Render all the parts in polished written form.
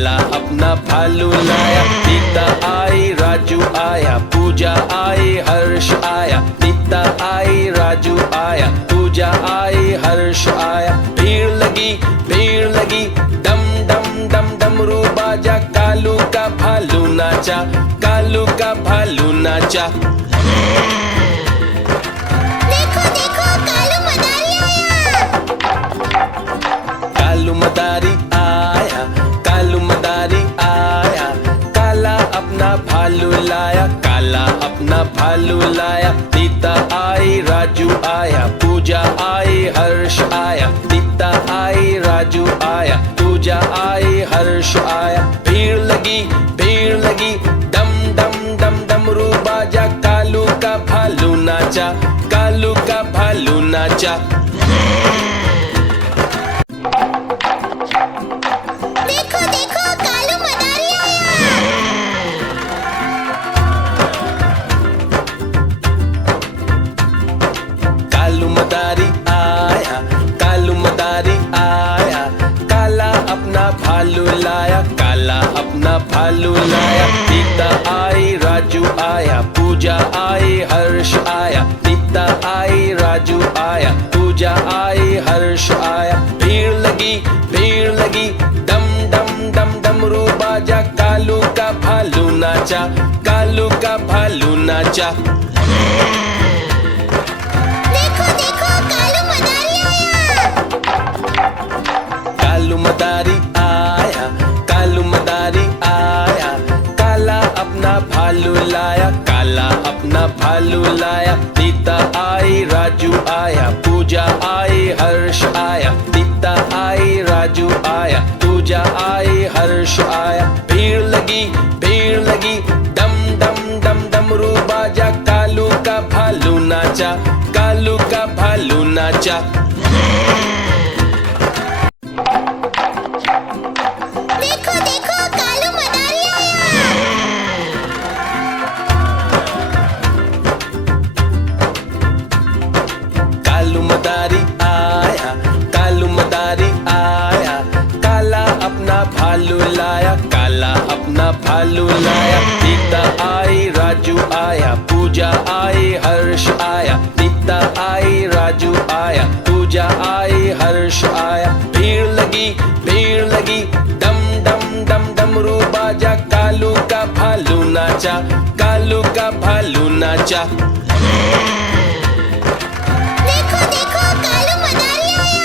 काला अपना भालू लाया। सीता आई, राजू आया, पूजा आई, हर्ष आया। सीता आई, राजू आया, पूजा आई, हर्ष आया। भीड़ लगी, डम डम डम डमरू बाजा। कालू का भालू नाचा, कालू का भालू नाचा। देखो देखो कालू मदारी आया। कालू मदारी आया, कालू मदारी आया। काला अपना भालू लाया, काला अपना भालू लाया। सीता आई, राजू आया, पूजा आई, हर्ष आया। सीता आई, राजू आया, पूजा आई, हर्ष आया। भीड़ लगी, डम डम डम डमरू बाजा। कालू का भालू नाचा, कालू का भालू नाचा। देखो देखो कालू मदारी आया। कालू मदारी आया, कालू मदारी आया। काला अपना भालू लाया, काला अपना भालू लाया। सीता आई, राजू आया, पूजा आई, हर्ष आया। सीता आई, राजू आया, पूजा आई, हर्ष आया। भीड़ लगी, डम डम डम डमरू बाजा। कालू का भालू नाचा, कालू का भालू नाचा। देखो देखो कालू मदारी आया। कालू मदारी आया, कालू मदारी आया। काला अपना भालू लाया, काला अपना भालू लाया। सीता आई, राजू आया, पूजा आई, हर्ष आया। सीता आई, राजू आया, पूजा आई, हर्ष आया। भीड़ लगी, डम डम डम डमरू बाजा। कालू का भालू नाचा, कालू का भालू नाचा। देखो देखो कालू मदारी आया। कालू मदारी आया, कालू मदारी आया। काला अपना भालू लाया, काला अपना भालू लाया। सीता आई, राजू आया, पूजा आई, हर्ष आया। सीता आई, राजू आया, पूजा आई, हर्ष आया। भीड़ लगी, डम डम डम डमरू बाजा। कालू का भालू नाचा, कालू का भालू नाचा। देखो देखो कालू मदारी आया।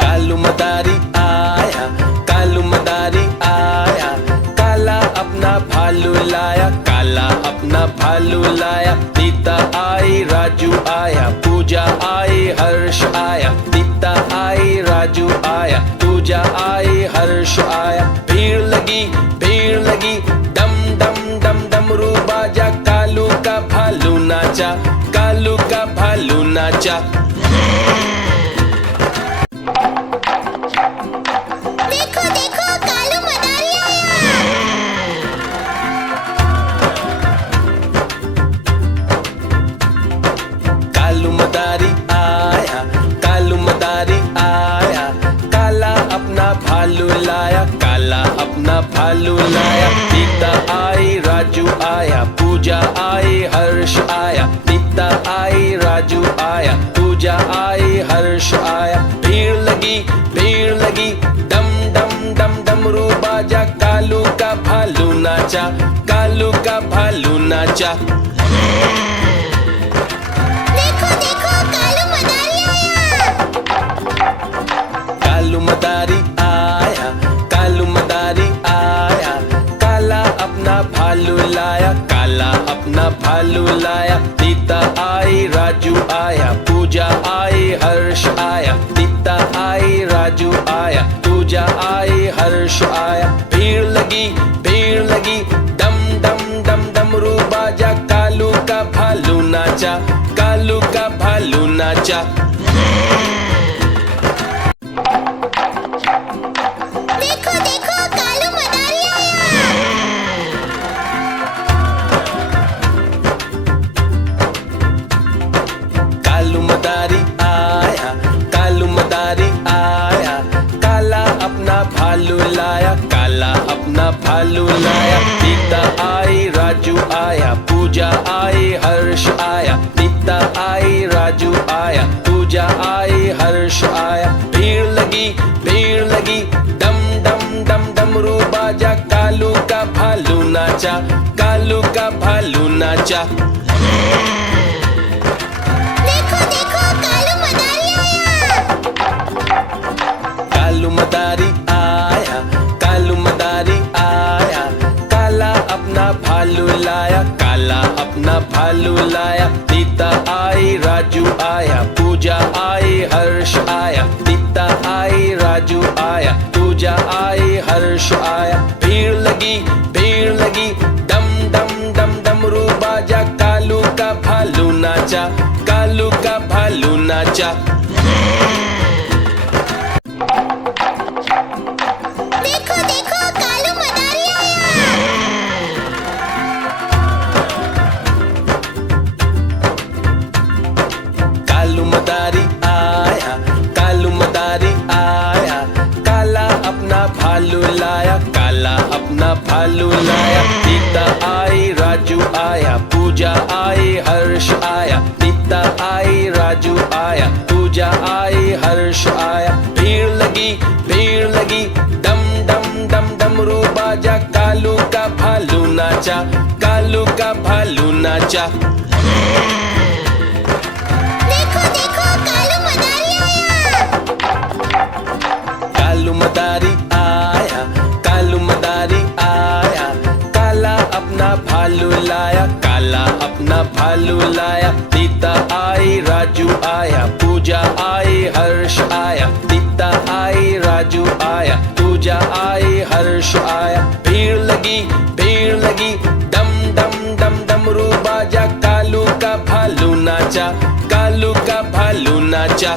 कालू मदारी आया, कालू मदारी आया। काला अपना भालू लाया, काला अपना भालू लाया। सीता आई, राजू आया, पूजा आई, हर्ष आया। सीता आई, राजू आया, पूजा आई, हर्ष आया। भीड़ लगी, डम डम डम डमरू बाजा। कालू का भालू नाचा, कालू का भालू नाचा। देखो देखो कालू मदारी आया। कालू मदारी आया, कालू मदारी आया। काला अपना भालू लाया, काला अपना भालू लाया। सीता आई, राजू आया, पूजा आई, हर्ष आया। सीता आई, राजू आया, पूजा आई, हर्ष आया। भीड़ लगी, डम डम डम डमरू बाजा। कालू का भालू नाचा, कालू का भालू नाचा। देखो देखो कालू मदारी आया। कालू मदारी आया, कालू मदारी आया। काला अपना भालू लाया, काला अपना भालू लाया। सीता आई, राजू आया, पूजा आई, हर्ष आया। सीता आई, राजू आया, पूजा आई, हर्ष आया। भीड़ लगी, डम डम डम डमरू बाजा। कालू का भालू नाचा, कालू का भालू नाचा। देखो देखो कालू मदारी आया। कालू मदारी आया, कालू मदारी आया। काला अपना भालू हर्ष आया, नीता आई, राजू आया, पूजा आई, हर्ष आया। भीड़ लगी, डम डम डम डमरू बाजा, कालू का भालू नाचा, कालू का भालू नाचा। देखो देखो कालू मदारी आया। कालू मदारी आया, कालू मदारी आया, काला अपना भालू लाया, काला अपना भालू लाया। नीता आई, राजू आया, पूजा आई, हर्ष आया, नीता आई, राजू आया, पूजा आई, हर्ष आया। भीड़ लगी, डम डम डम डमरू बाजा, कालू का भालू नाचा, कालू का भालू नाचा। देखो देखो कालू मदारी आया। कालू मदारी आया, कालू मदारी आया, काला अपना भालू लाया, काला अपना भालू लाया। नीता आई, राजू आया, पूजा आई, हर्ष आया, नीता आई, राजू आया, पूजा आई, हर्ष आया। भीड़ लगी, डम डम डम डमरू बाजा, कालू का भालू नाचा, कालू का भालू नाचा। देखो देखो कालू मदारी आया। कालू मदारी आया, कालू मदारी आया, काला अपना भालू लाया, काला अपना भालू लाया। नीता आई, राजू आया, पूजा आई, हर्ष आया, नीता आई, राजू आया, पूजा आई, हर्ष आया। भीड़ लगी, डम डम डम डमरू बाजा, कालू का भालू नाचा, कालू का भालू नाचा।